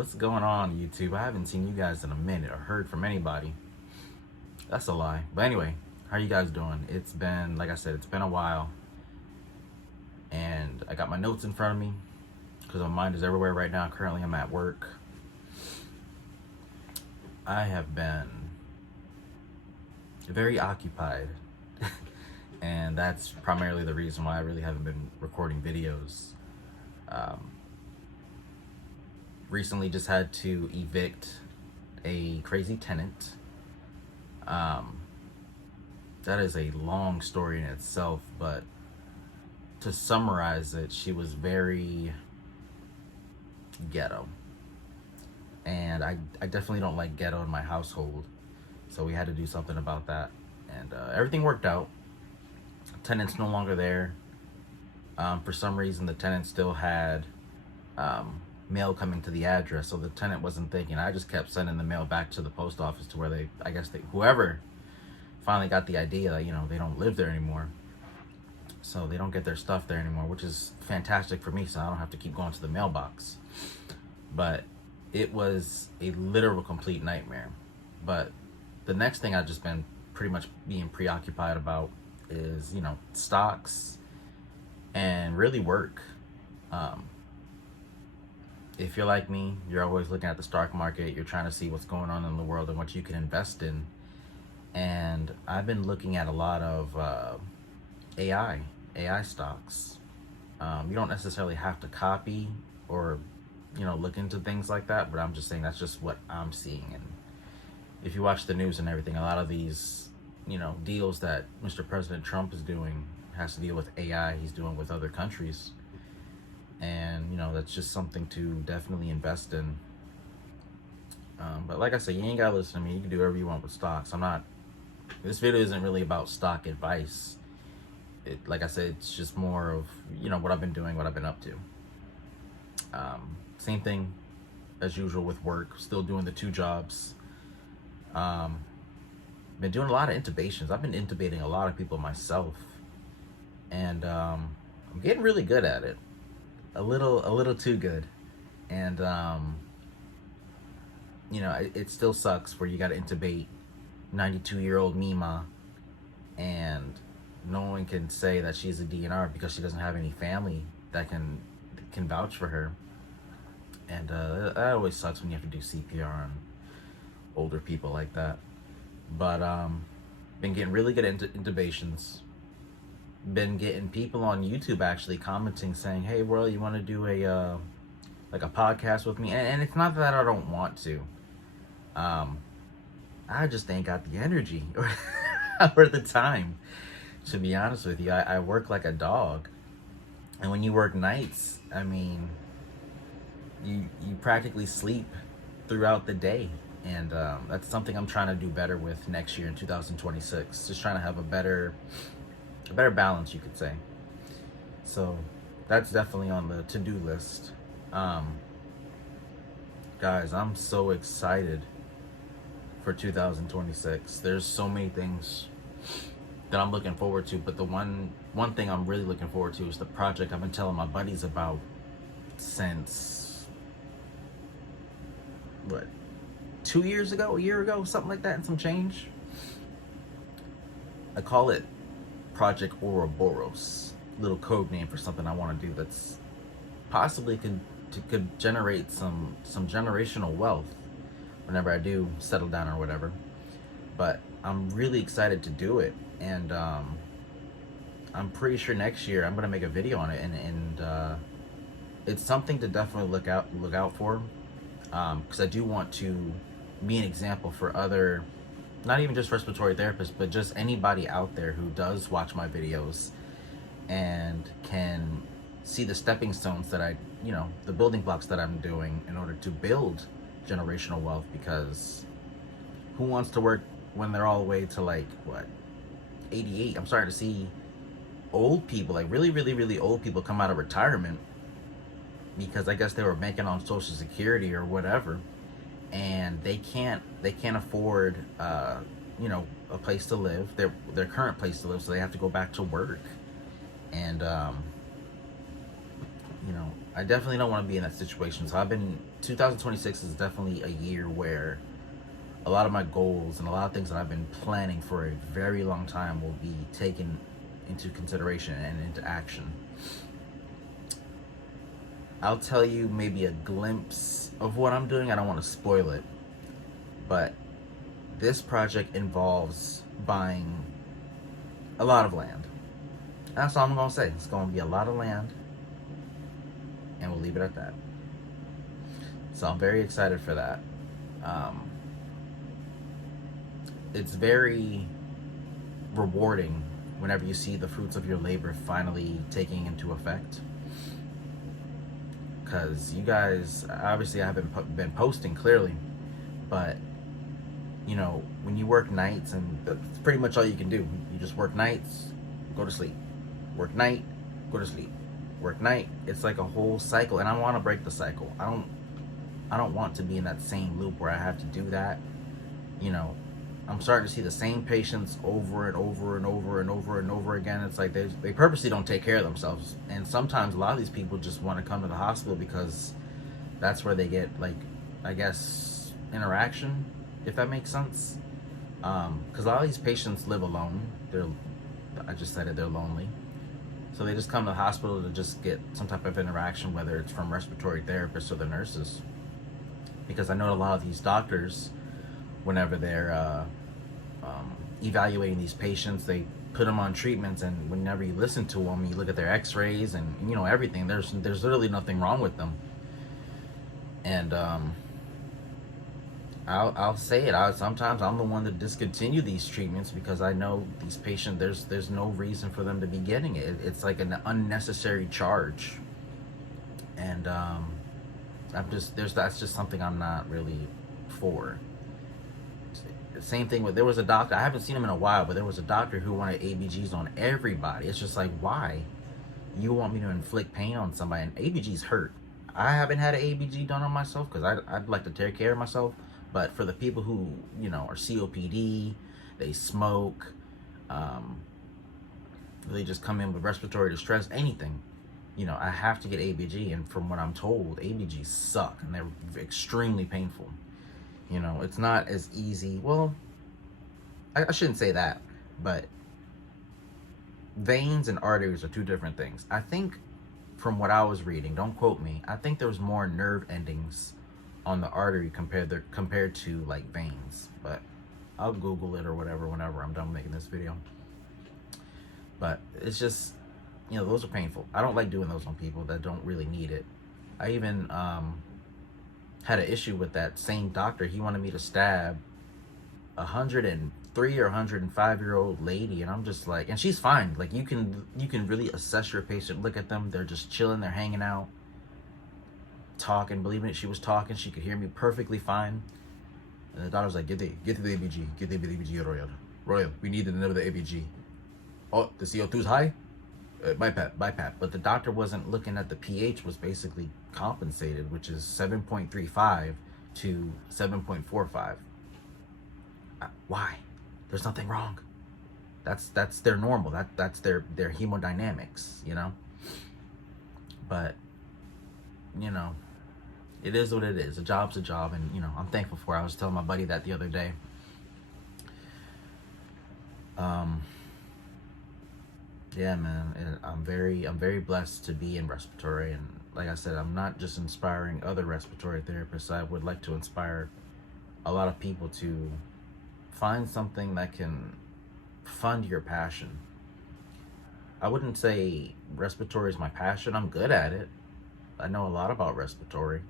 What's going on, YouTube? I haven't seen you guys in a minute or heard from anybody. That's a lie. But anyway, how you guys doing? It's been, like I said, it's been a while. And I got my notes in front of me because my mind is everywhere right now. Currently, I'm at work. I have been very occupied. And that's primarily the reason why I really haven't been recording videos. Recently just had to evict a crazy tenant. That is a long story in itself, but to summarize it, she was very ghetto. And I definitely don't like ghetto in my household. So we had to do something about that. And everything worked out. Tenant's no longer there. For some reason, the tenant still had mail coming to the address, so the tenant wasn't thinking. I just kept sending the mail back to the post office to where whoever finally got the idea that, they don't live there anymore. So they don't get their stuff there anymore, which is fantastic for me, so I don't have to keep going to the mailbox. But it was a literal complete nightmare. But the next thing I've just been pretty much being preoccupied about is, stocks and really work. If you're like me, you're always looking at the stock market. You're trying to see what's going on in the world and what you can invest in. And I've been looking at a lot of AI stocks. You don't necessarily have to copy or, look into things like that, but I'm just saying that's just what I'm seeing. And if you watch the news and everything, a lot of these, deals that Mr. President Trump is doing has to deal with AI he's doing with other countries. And, that's just something to definitely invest in. But like I said, you ain't gotta listen to me. You can do whatever you want with stocks. This video isn't really about stock advice. Like I said, it's just more of, what I've been doing, what I've been up to. Same thing as usual with work, still doing the 2 jobs. Been doing a lot of intubations. I've been intubating a lot of people myself. And I'm getting really good at it. A little too good. And it still sucks where you got to intubate 92-year-old Mima, and no one can say that she's a DNR because she doesn't have any family that can vouch for her. And that always sucks when you have to do CPR on older people like that. But been getting really good at intubations. Been getting people on YouTube actually commenting saying, "Hey, Royal, you want to do a podcast with me?" And it's not that I don't want to. I just ain't got the energy or the time. To be honest with you, I work like a dog, and when you work nights, I mean, you practically sleep throughout the day, and that's something I'm trying to do better with next year in 2026. Just trying to have a better balance, you could say. So that's definitely on the to-do list. Guys, I'm so excited for 2026. There's so many things that I'm looking forward to, but the one thing I'm really looking forward to is the project I've been telling my buddies about since, 2 years ago, a year ago, something like that, and some change. I call it Project Ouroboros, little code name for something I want to do that's possibly could generate some generational wealth whenever I do settle down or whatever. But I'm really excited to do it, and I'm pretty sure next year I'm gonna make a video on it, and it's something to definitely look out for, because I do want to be an example for other, not even just respiratory therapists, but just anybody out there who does watch my videos and can see the stepping stones that the building blocks that I'm doing in order to build generational wealth. Because who wants to work when they're all the way to 88? I'm starting to see old people, really, really, really old people come out of retirement because I guess they were banking on Social Security or whatever, and they can't afford a place to live, their current place to live, so they have to go back to work. And I definitely don't want to be in that situation. So 2026 is definitely a year where a lot of my goals and a lot of things that I've been planning for a very long time will be taken into consideration and into action. I'll tell you maybe a glimpse of what I'm doing. I don't want to spoil it, but this project involves buying a lot of land. That's all I'm going to say. It's going to be a lot of land, and we'll leave it at that. So I'm very excited for that. It's very rewarding whenever you see the fruits of your labor finally taking into effect. Because you guys, obviously I haven't been posting clearly, but you know, when you work nights, and that's pretty much all you can do. You just work nights, go to sleep. Work night, go to sleep. Work night. It's like a whole cycle, and I want to break the cycle. I don't want to be in that same loop where I have to do that. You know, I'm starting to see the same patients over and over and over and over and over again. It's like they purposely don't take care of themselves. And sometimes a lot of these people just want to come to the hospital because that's where they get, like, I guess, interaction, if that makes sense. Because a lot of these patients live alone. I just said it, they're lonely. So they just come to the hospital to just get some type of interaction, whether it's from respiratory therapists or the nurses. Because I know a lot of these doctors, whenever they're evaluating these patients, they put them on treatments, and whenever you listen to them, you look at their x-rays and, you know, everything, there's literally nothing wrong with them. And I'll say it, sometimes I'm the one to discontinue these treatments because I know these patients, there's no reason for them to be getting it. It's like an unnecessary charge. And that's just something I'm not really for. Same thing with, there was a doctor, I haven't seen him in a while, but there was a doctor who wanted ABGs on everybody. It's just like, why? You want me to inflict pain on somebody? And ABGs hurt. I haven't had an ABG done on myself because I'd like to take care of myself. But for the people who, you know, are COPD, they smoke, they just come in with respiratory distress, anything, you know, I have to get ABG. And from what I'm told, ABGs suck and they're extremely painful. You know, it's not as easy. Well, I shouldn't say that, but veins and arteries are two different things. I think, from what I was reading, don't quote me, I think there was more nerve endings on the artery compared to like veins. But I'll Google it or whatever whenever I'm done making this video. But it's just, you know, those are painful. I don't like doing those on people that don't really need it. I even had an issue with that same doctor. He wanted me to stab 103 or 105-year-old lady, and I'm just like, and she's fine. Like, you can really assess your patient, look at them, they're just chilling, they're hanging out, talking. Believe me, she was talking, she could hear me perfectly fine. And the doctor's like, get the ABG, get the ABG, Royal, we need to know the ABG. Oh, the CO2 is high? BiPAP. But the doctor wasn't looking at the pH was basically compensated, which is 7.35 to 7.45. Why? There's nothing wrong. That's their normal. That's their hemodynamics, you know. But, you know, it is what it is. A job's a job, and, you know, I'm thankful for it. I was telling my buddy that the other day. Yeah, man, I'm very blessed to be in respiratory, and like I said, I'm not just inspiring other respiratory therapists. I would like to inspire a lot of people to find something that can fund your passion. I wouldn't say respiratory is my passion. I'm good at it. I know a lot about respiratory,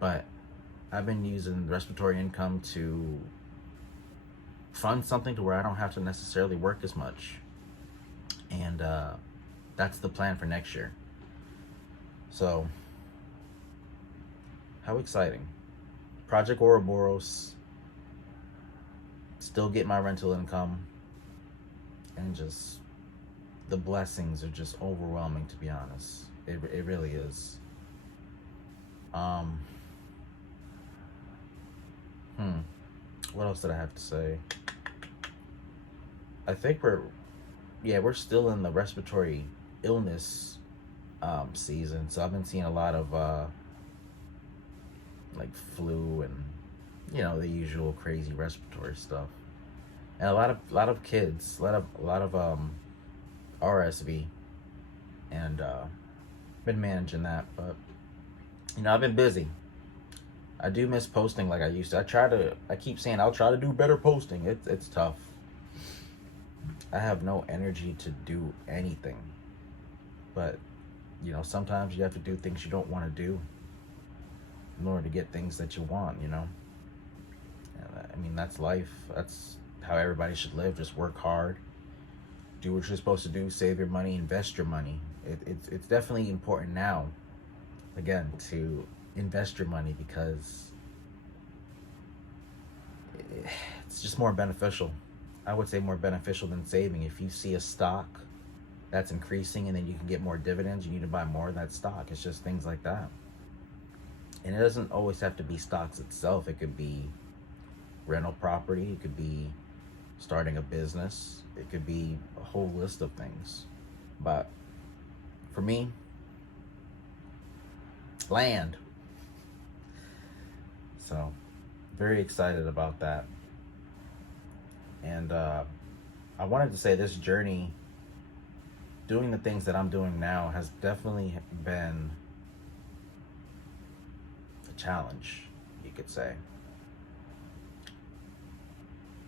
but I've been using respiratory income to fund something to where I don't have to necessarily work as much. And that's the plan for next year. So, how exciting. Project Ouroboros, still get my rental income, and just, the blessings are just overwhelming, to be honest. It really is. What else did I have to say? I think we're still in the respiratory illness season, so I've been seeing a lot of like flu and the usual crazy respiratory stuff, and a lot of kids, a lot of RSV, and been managing that, but I've been busy. I do miss posting like I used to. I keep saying I'll try to do better posting. It's tough. I have no energy to do anything. But, sometimes you have to do things you don't want to do in order to get things that you want. And, I mean, that's life. That's how everybody should live. Just work hard. Do what you're supposed to do. Save your money. Invest your money. It's definitely important now, again, to invest your money, because it's just more beneficial. I would say more beneficial than saving. If you see a stock that's increasing and then you can get more dividends, you need to buy more of that stock. It's just things like that. And it doesn't always have to be stocks itself. It could be rental property. It could be starting a business. It could be a whole list of things. But for me, land. So, very excited about that. And I wanted to say this journey, doing the things that I'm doing now, has definitely been a challenge, you could say.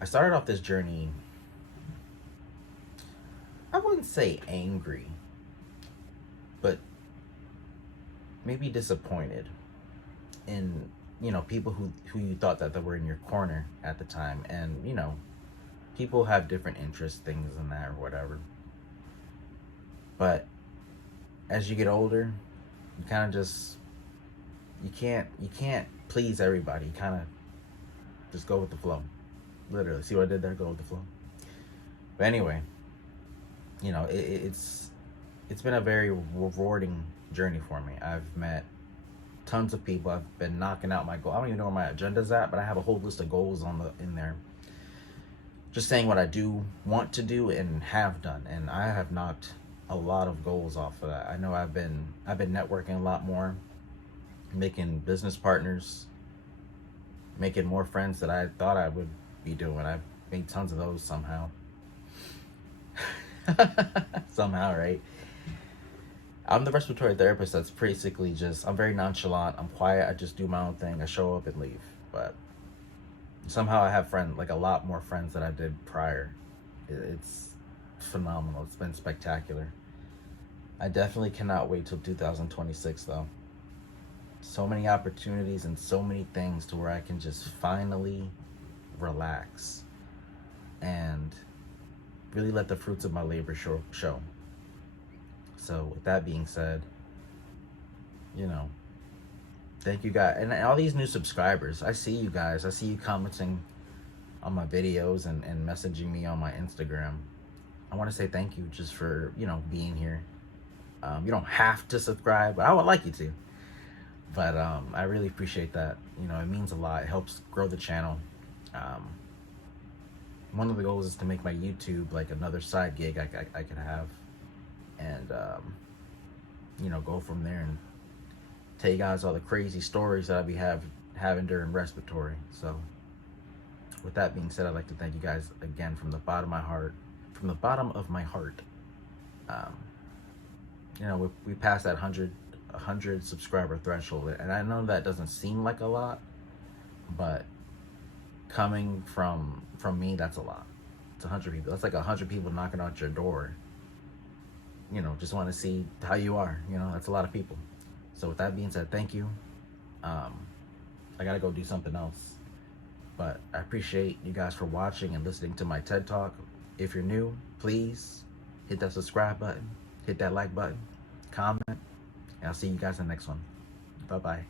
I started off this journey, I wouldn't say angry, but maybe disappointed in people who you thought that were in your corner at the time. And people have different interests, things and that, or whatever. But as you get older, you kind of just you can't please everybody. You kind of just go with the flow. Literally, see what I did there? Go with the flow. But anyway, it's been a very rewarding journey for me. I've met tons of people. I've been knocking out my goal. I don't even know where my agenda's at, but I have a whole list of goals in there. Just saying what I do want to do and have done, and I have knocked a lot of goals off of that. I know I've been networking a lot more, making business partners, making more friends that I thought I would be doing. I've made tons of those somehow. Somehow, right? I'm the respiratory therapist that's basically just, I'm very nonchalant, I'm quiet, I just do my own thing, I show up and leave. But somehow I have a lot more friends than I did prior. It's phenomenal. It's been spectacular. I definitely cannot wait till 2026 though. So many opportunities and so many things to where I can just finally relax and really let the fruits of my labor show. So with that being said, thank you guys. And all these new subscribers, I see you guys. I see you commenting on my videos and messaging me on my Instagram. I want to say thank you just for, being here. You don't have to subscribe, but I would like you to. But I really appreciate that. It means a lot. It helps grow the channel. One of the goals is to make my YouTube like another side gig I could have. And, go from there and tell you guys all the crazy stories that I'll be having during respiratory. So with that being said, I'd like to thank you guys again from the bottom of my heart. We passed that 100 subscriber threshold, and I know that doesn't seem like a lot, but coming from me, that's a lot. It's 100 people. That's like 100 people knocking out your door. Just want to see how you are. That's a lot of people. So with that being said, thank you. I gotta go do something else. But I appreciate you guys for watching and listening to my TED Talk. If you're new, please hit that subscribe button, hit that like button, comment, and I'll see you guys in the next one. Bye-bye.